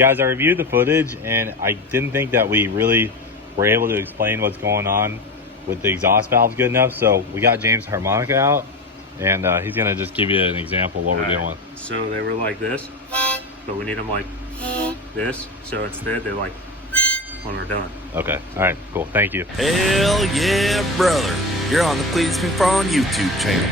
Guys, I reviewed the footage, and I didn't think that we really were able to explain what's going on with the exhaust valves good enough. So we got James' harmonica out, and he's going to just give you an example of what we're doing. So they were like this, but we need them like this. So instead, they're like when we're done. Okay. All right. Cool. Thank you. Hell yeah, brother. You're on the Cleetus McFarland YouTube channel.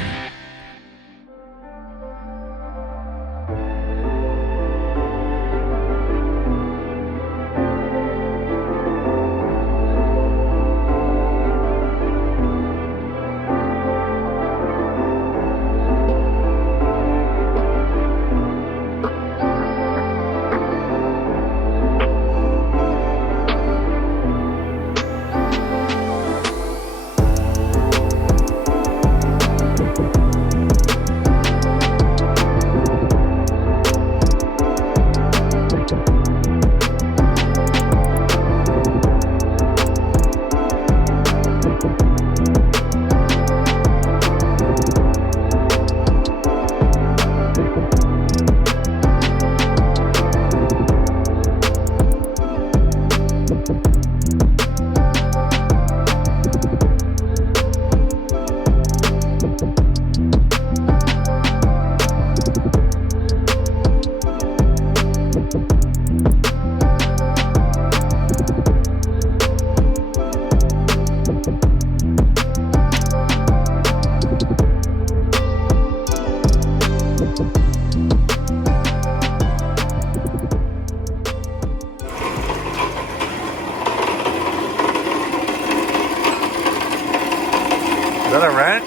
Is that a wrench?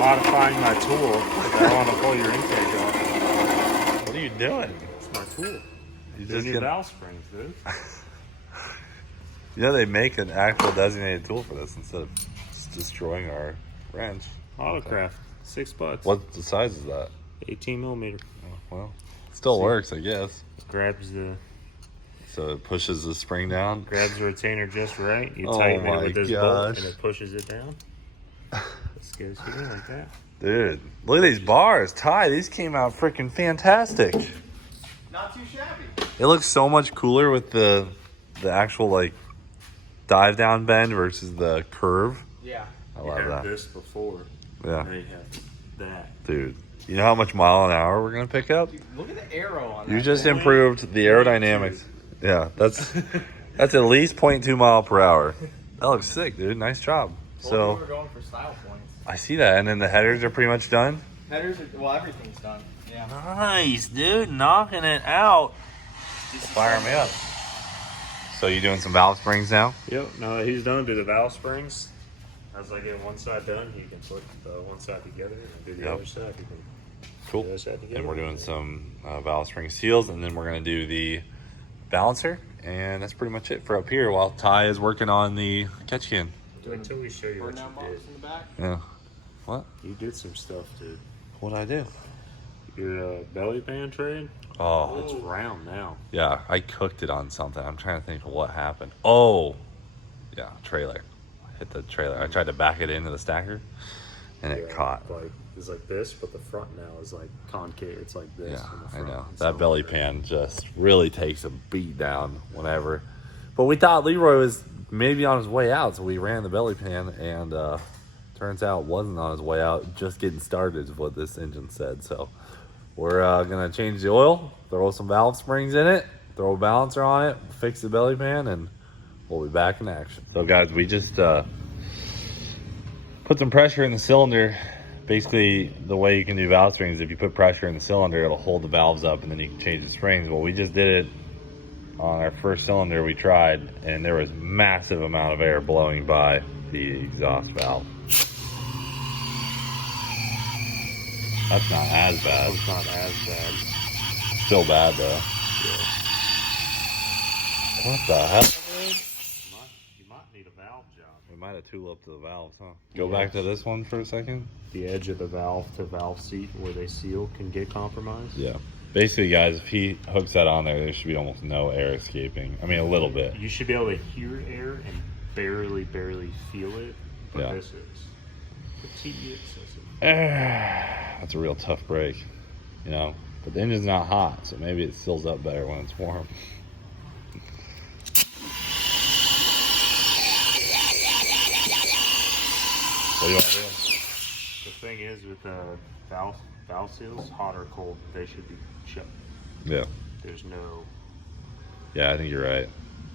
Modifying my tool. I want to pull your intake off. What are you doing? It's my tool. You They're new valve springs, dude. You know, they make an actual designated tool for this instead of just destroying our wrench. Autocraft, $6. What the size is that? 18 millimeter. Oh, well, it still works, I guess. Grabs the pushes the spring down. grabs the retainer just right. You Oh tighten my it with this bolt, gosh. and it pushes it down. Let's get it like that. Dude, look at these bars. Ty, these came out freaking fantastic. Not too shabby. It looks so much cooler with the actual like dive down bend versus the curve. Yeah. I You love had that. this before. Yeah, Now you have that. dude. You know how much mile an hour we're gonna pick up? Dude, look at the arrow on that. You just thing. improved the aerodynamics. Yeah, that's at least 0.2 mile per hour. That looks sick, dude. Nice job. Told you we So were going for style points. I see that, and then the headers are pretty much done. Headers, well, everything's done. Yeah. Nice, dude. Knocking it out. Fire me up. So you doing some valve springs now? Yep. Now that he's done, do the valve springs. As I get one side done, you can put one side together and do the Yep. other side. You can Cool. do the other side together. And we're doing some valve spring seals, and then we're going to do the balancer, and that's pretty much it for up here while Ty is working on the catch can. Wait until we show you Burn what down you did. box in the back. Yeah. What? You did some stuff, dude. What'd I do? Your belly band trade, Oh, it's round now. yeah. I cooked it on something. I'm trying to think of what happened. Oh, yeah. Trailer. I hit the trailer. I tried to back it into the stacker, and it Yeah, caught. Like it's like this, but the front now is like concave. It's like this. Yeah, in the I front. know. It's That not belly like pan just really takes a beat down whenever. But we thought Leroy was maybe on his way out, so we ran the belly pan, and turns out wasn't on his way out. Just getting started is what this engine said. So we're going to change the oil, throw some valve springs in it, throw a balancer on it, fix the belly pan, and we'll be back in action. So guys, we just put some pressure in the cylinder. Basically, the way you can do valve springs, if you put pressure in the cylinder, it'll hold the valves up, and then you can change the springs. Well, we just did it on our first cylinder we tried, and there was massive amount of air blowing by the exhaust valve. That's not as bad. It's not as bad. Still bad though. Yeah. What the hell? You might need a valve job. We might have tulipped the valves, huh? Go back to this one for a second. The edge of the valve to valve seat where they seal can get compromised. Yeah. Basically, guys, if he hooks that on there should be almost no air escaping. I mean, a little bit. You should be able to hear air and barely feel it. But Yeah. this is petite excessive. That's a real tough break, you know. But the engine's not hot, so maybe it seals up better when it's warm. What do you want to do? The thing is with the valve seals, hot or cold, they should be shut. Yeah. There's no Yeah, I think you're right.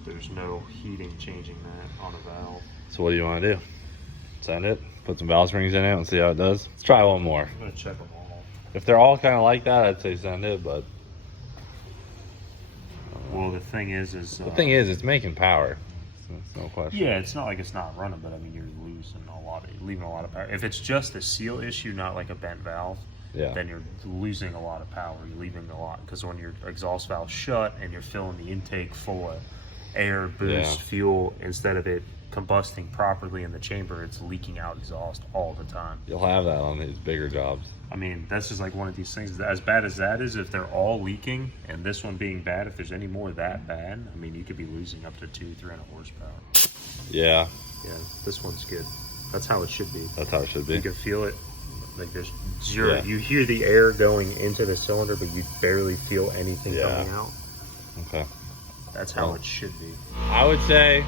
There's no heating changing that on a valve. So what do you want to do? Send it, put some valve springs in it, and see how it does. Let's try one more. I'm gonna check them all. If they're all kind of like that, I'd say send it, but Well, the thing is the thing is, it's making power. So it's no question. yeah, it's not like it's not running, but I mean, you're leaving a lot of power. If it's just a seal issue, not like a bent valve, Yeah. then you're losing a lot of power. You're leaving a lot, because when your exhaust valve's shut and you're filling the intake full of air, boost, fuel, instead of it combusting properly in the chamber, it's leaking out exhaust all the time. You'll have that on these bigger jobs. I mean, that's just like one of these things. As bad as that is, if they're all leaking, and this one being bad, if there's any more that bad, I mean, you could be losing up to 200-300 horsepower. Yeah, Yeah, this one's good. That's how it should be. that's how it should be. You can feel it. Like there's zero. Yeah. You hear the air going into the cylinder, but you barely feel anything coming out. Okay. That's how it should be. I would say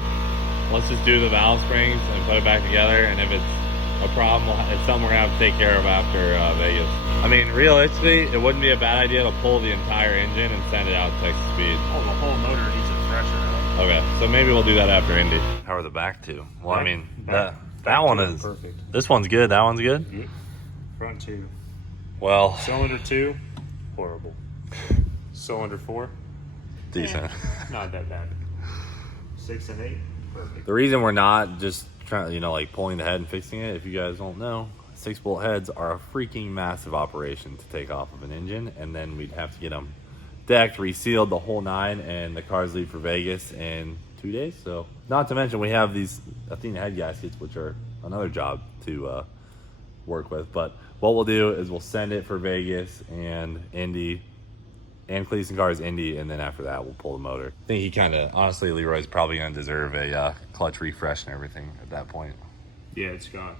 let's just do the valve springs and put it back together, and if it's a problem, it's something we're gonna have to take care of after Vegas. I mean, realistically, it wouldn't be a bad idea to pull the entire engine and send it out to Texas Speed. Oh, the whole motor needs a fresher. Okay, so maybe we'll do that after Indy. How are the back two? Well, I mean, that one is perfect. This one's good. That one's good. Yep. Front two. Well, Cylinder 2, horrible. Cylinder 4, decent. not that bad. 6 and 8, perfect. The reason we're not just trying, like pulling the head and fixing it, if you guys don't know, 6-bolt heads are a freaking massive operation to take off of an engine, and then we'd have to get them decked, resealed, the whole 9, and the cars leave for Vegas in 2 days. So, not to mention we have these Athena head gaskets, which are another job to work with. But what we'll do is we'll send it for Vegas and Indy, and Cleetus Cars Indy, and then after that we'll pull the motor. I think he kind of, honestly, Leroy's probably going to deserve a clutch refresh and everything at that point. Yeah, it's got,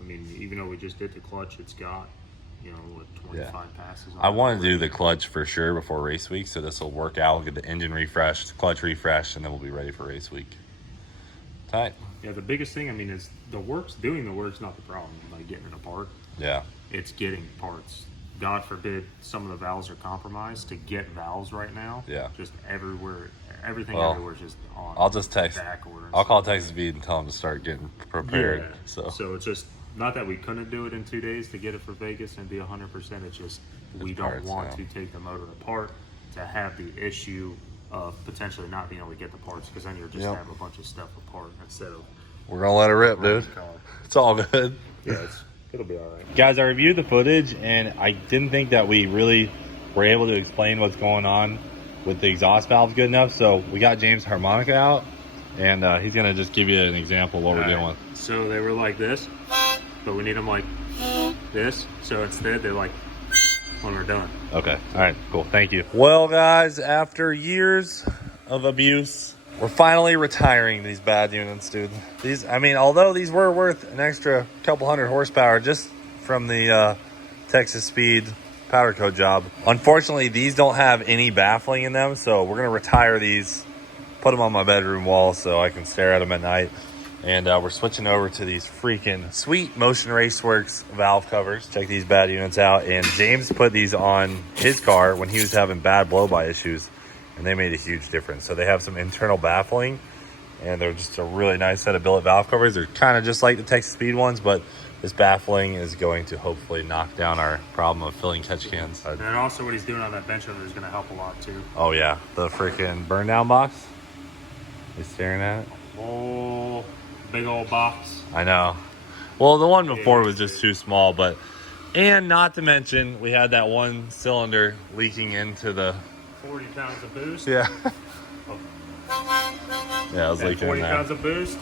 I mean, even though we just did the clutch, it's got, 25 passes on I it. want to do the clutch for sure before race week, so this will work out. We'll get the engine refreshed, clutch refreshed, and then we'll be ready for race week. Tight. Yeah, the biggest thing, I mean, is doing the work's not the problem, like getting it apart. Yeah. It's getting parts. God forbid some of the valves are compromised. To get valves right now, Yeah. just everywhere, everything Well, everywhere is just on. I'll just text. back order and I'll stuff. call Texas Speed and tell them to start getting prepared. Yeah. So it's just not that we couldn't do it in 2 days to get it for Vegas and be 100%. It's just we don't parts want now. to take the motor apart to have the issue of potentially not being able to get the parts, because then you're just Yep. have a bunch of stuff apart instead of we're gonna let it rip, dude. running the car. It's all good. Yeah, it'll be all right. Guys, I reviewed the footage, and I didn't think that we really were able to explain what's going on with the exhaust valves good enough. So we got James' harmonica out, and he's gonna just give you an example of what we're dealing with. So they were like this, but we need them like this. So instead, they're like when we're done. Okay. All right. Cool. Thank you. Well, guys, after years of abuse, we're finally retiring these bad units, dude. These, I mean, although these were worth an extra couple hundred horsepower just from the Texas Speed powder coat job, unfortunately, these don't have any baffling in them, so we're gonna retire these, put them on my bedroom wall so I can stare at them at night. And we're switching over to these freaking sweet Motion Raceworks valve covers. Check these bad units out. And James put these on his car when he was having bad blow-by issues, and they made a huge difference. So they have some internal baffling, and they're just a really nice set of billet valve covers. They're kind of just like the Texas Speed ones, but this baffling is going to hopefully knock down our problem of filling catch cans. And then also what he's doing on that bench over there is going to help a lot too. Oh yeah, the freaking burn down box. You staring at it? Oh, big old box. I know. Well, the one before was just too small, but, and not to mention, we had that one cylinder leaking into the, 40 pounds of boost. yeah. Yeah, it was And leaking in 40 there. pounds of boost.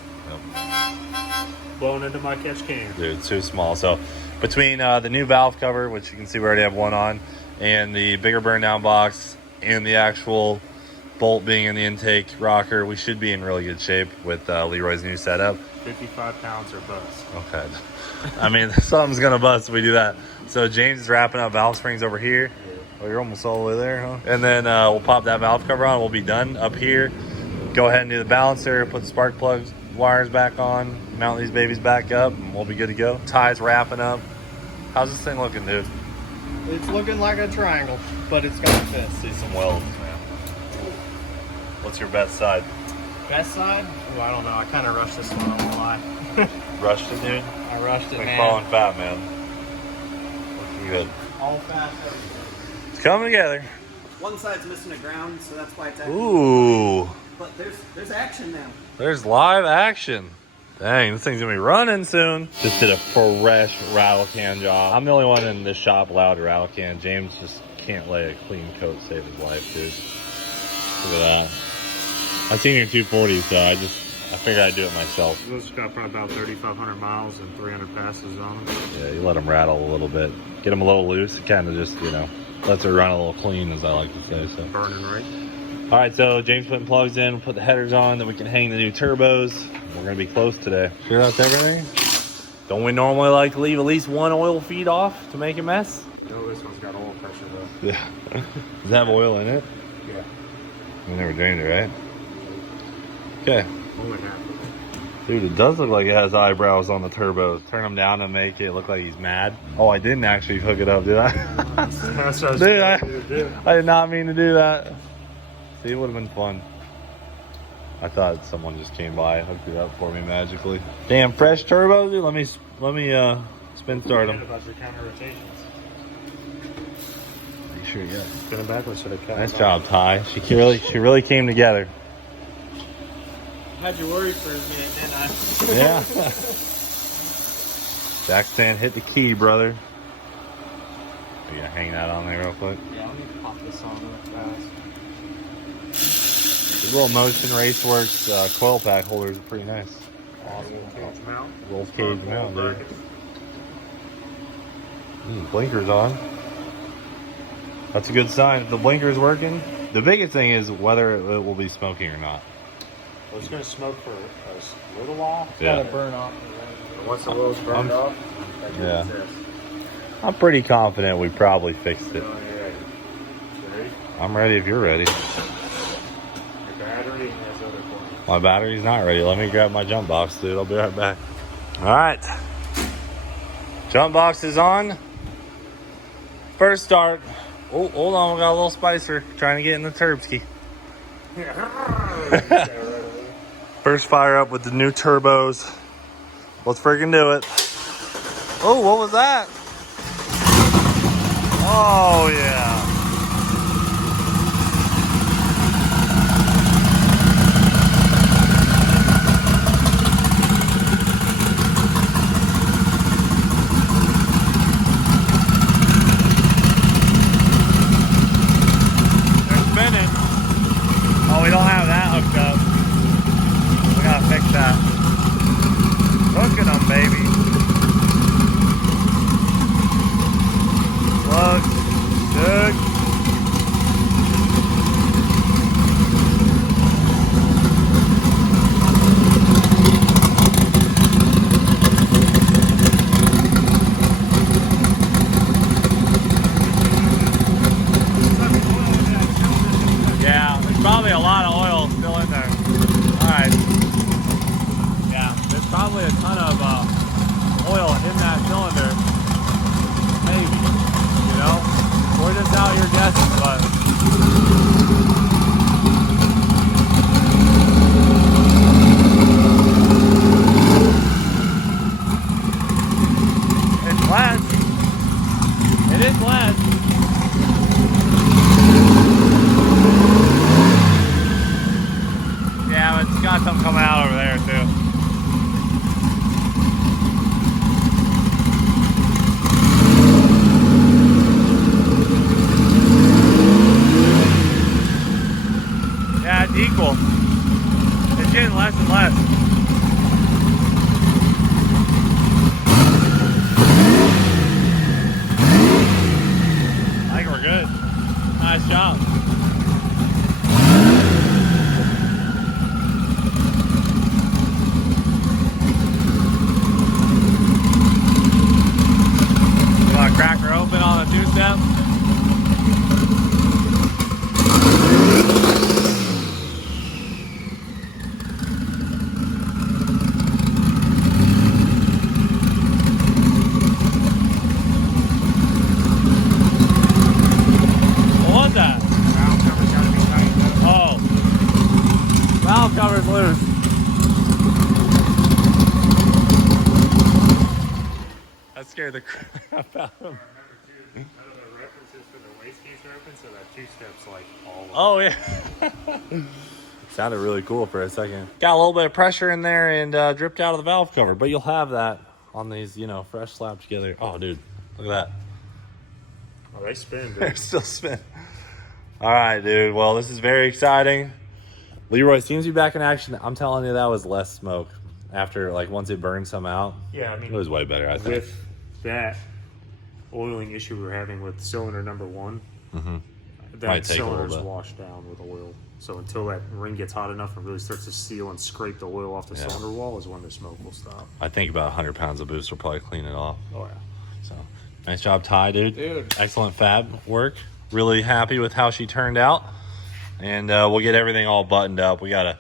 Blowing into my catch can. Dude, it's too small. So between the new valve cover, which you can see we already have one on, and the bigger burn down box, and the actual bolt being in the intake rocker, we should be in really good shape with Leroy's new setup. 55 pounds or bust. Okay. I mean, something's going to bust if we do that. So James is wrapping up valve springs over here. Oh, you're almost all the way there, huh? And then we'll pop that valve cover on. We'll be done up here. Go ahead and do the balancer, put the spark plugs wires back on, mount these babies back up, and we'll be good to go. Tie's wrapping up. How's this thing looking, dude? It's looking like a triangle, but it's gonna fit. See some welds, man. What's your best side? Best side? Oh, I don't know. I kind of rushed this one, I won't lie. Rushed it, dude? I rushed it, Like man. falling fat, man. Looking good. All fast. It's coming together. One side's missing a ground, so that's why it's acting. Ooh. But there's action now. There's live action. Dang, this thing's gonna be running soon. Just did a fresh rattle can job. I'm the only one in this shop allowed to rattle can. James just can't lay a clean coat to save his life, dude. Look at that. I've seen your 240, so I figured I'd do it myself. This got probably about 3,500 miles and 300 passes on them. Yeah, you let them rattle a little bit. Get them a little loose. It kind of just, you know, lets it run a little clean, as I like to say. So. Burning right. All right, so James putting plugs in, we'll put the headers on, then we can hang the new turbos. We're gonna be close today. Sure that's everything? Don't we normally like to leave at least one oil feed off to make a mess? No, this one's got oil pressure though. Yeah. Does it have oil in it? Yeah. We never drained it, right? Okay. Only half of it. Dude, it does look like it has eyebrows on the turbos. Turn them down and make it look like he's mad. Oh, I didn't actually hook it up, did I? That's what I was Dude, trying to do. I did not mean to do that. See, it would have been fun. I thought someone just came by and hooked it up for me magically. Damn, fresh turbos, dude. Let me spin start them. About your counter rotations. Make sure, yeah. Spin them backwards so they cut. Nice job, Ty. She really came together. Had you worried for a minute, didn't I? Yeah. Jack saying, hit the key, brother. You gonna hang that on there real quick? Yeah, let me pop this on real fast. The little Motion Raceworks coil pack holders are pretty nice. Cage mount. Roll cage mount, dude. Blinkers on. That's a good sign. If the blinker's working, the biggest thing is whether it will be smoking or not. Well, it's going to smoke for a little while. Yeah. Gotta burn off. But once the oil's burned off, Yeah. I'm pretty confident we probably fixed it. Oh, yeah. You ready? I'm ready if you're ready. Your battery and there's other corners. My battery's not ready. Let me grab my jump box, dude. I'll be right back. All right. Jump box is on. First start. Oh, hold on. We got a little spicer trying to get in the Turbski. First fire up with the new turbos. Let's freaking do it. Oh, what was that? Oh, yeah. They're spinning. Oh, we don't have that hooked up. We gotta fix that. Hooking them, baby. Plug. Good. Yeah, there's probably a lot of oil still in there. Alright. Yeah, there's probably a ton of oil in that cylinder. Maybe. You know? We're just out here guessing, but it's lead. It is lead. Yeah, but it's got something coming out over there too. Yeah, it's equal. It's getting less and less. I think we're good. Nice job. You want to crack her open on a two-step? valve cover's loose. That scared the crap out of him. The references for the waste case are open, so that 2 steps like all of Oh, yeah. Sounded really cool for a second. Got a little bit of pressure in there and dripped out of the valve cover, but you'll have that on these, you know, fresh slapped together. Oh, dude, look at that. Oh, they spin, They're dude. still spinning. All right, dude. Well, this is very exciting. Leroy seems to be back in action. I'm telling you, that was less smoke after, like, once it burned some out. Yeah, I mean, It was way better, I think. with that oiling issue we were having with cylinder number 1, Might that take a little cylinder's bit. washed down with oil. So until that ring gets hot enough and really starts to seal and scrape the oil off the cylinder wall is when the smoke will stop. I think about 100 pounds of boost will probably clean it off. Oh, yeah. So, nice job, Ty, dude. Excellent fab work. Really happy with how she turned out. And we'll get everything all buttoned up. We got to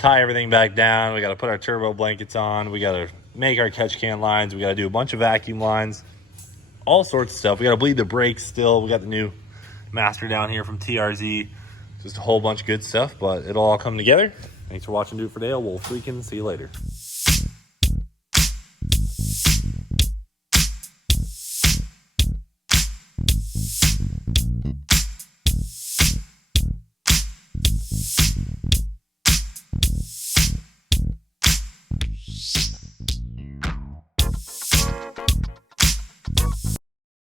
tie everything back down. We got to put our turbo blankets on. We got to make our catch can lines. We got to do a bunch of vacuum lines. All sorts of stuff. We got to bleed the brakes still. We got the new master down here from TRZ. Just a whole bunch of good stuff, but it'll all come together. Thanks for watching Do It for Dale. We'll freaking see you later.